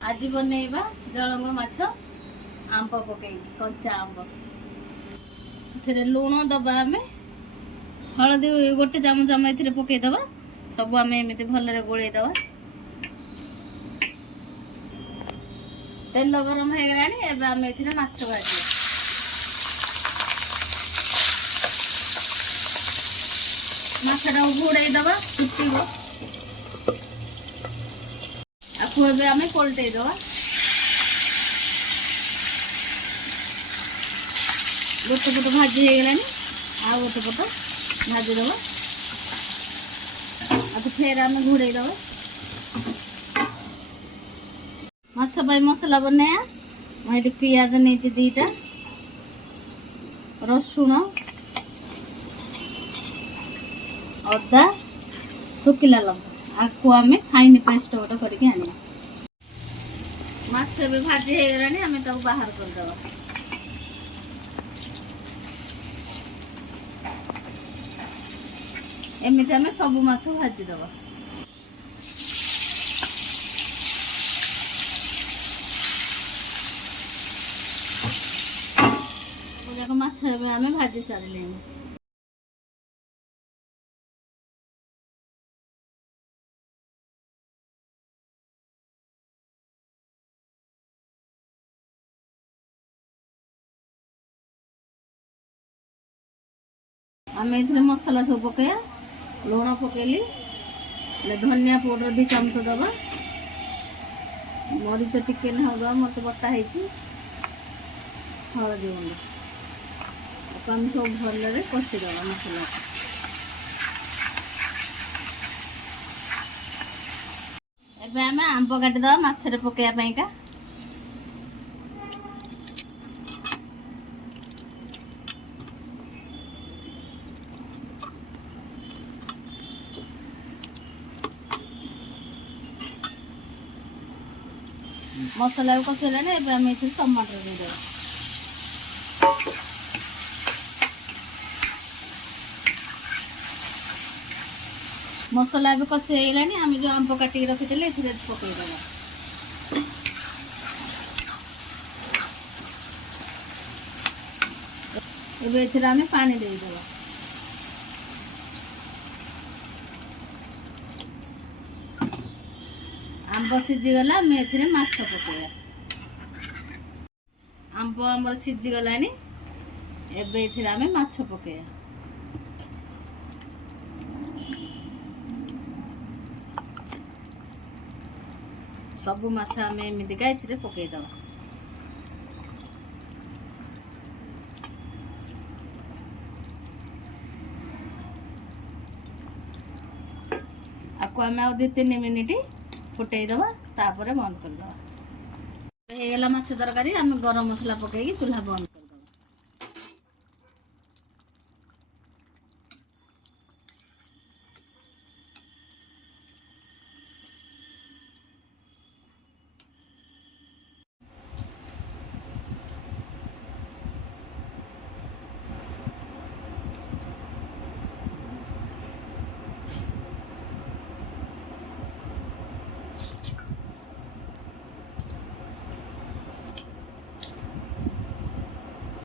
आज बनैबा जलंग माछ आंब पकई कंचा आंब थे लुण दबा आम हलदी गोटे चामच आम ए पकईदबा सब आम एमती भलरे गोलैदबा तेल गरम हो गलानी एबे आम ए माछ भाजिया माछटा घोड़ईदबा फुटब आपको एबे आम पलटईदबा गोटे पट भाजी हो गलानी आ गोटे पट भाजीदबा अब फेर आम घोड़ईदबा माछ पाई मसला बनाया मुझे पियाज नहीं दीटा रसुण अदा सुखिला लंका आपको आम फाइन पेस्ट गोटे करके आने माछ भी भाजी हो गलानी आम ताको बाहर करदबा एमती आम सब माछ भाजीदबा जाक माछ आम भाजी सारे आम ए मसला सब पकया लुण पकेली धनिया पाउडर 2 चामच दबा मरीच टिके ना मत बटा है हलदी गुंड आम सब भल कषिदबा मसला एबे आम आंब काटिदबा माछरे पकैया का मसला कषेला आम ये टमाटर देदेबा मसला भी कषि हो गलानी आम जो आंब काटिक रखी पकईदबा एबे एथिरे आम पानी देदेबा आंब सीझीगला आम ए माछ पकईया आंब आमर सीझीगलानी एबे एथिरे आम माछ पकईया सब माछ आम एमतीका ए पकईदबा आपको आम आ 2-3 मिनिट फुटईदबा तापर बंद करदबा हो गला माछ तरकारी आम गरम मसला पकईकी चूल्हा बंद।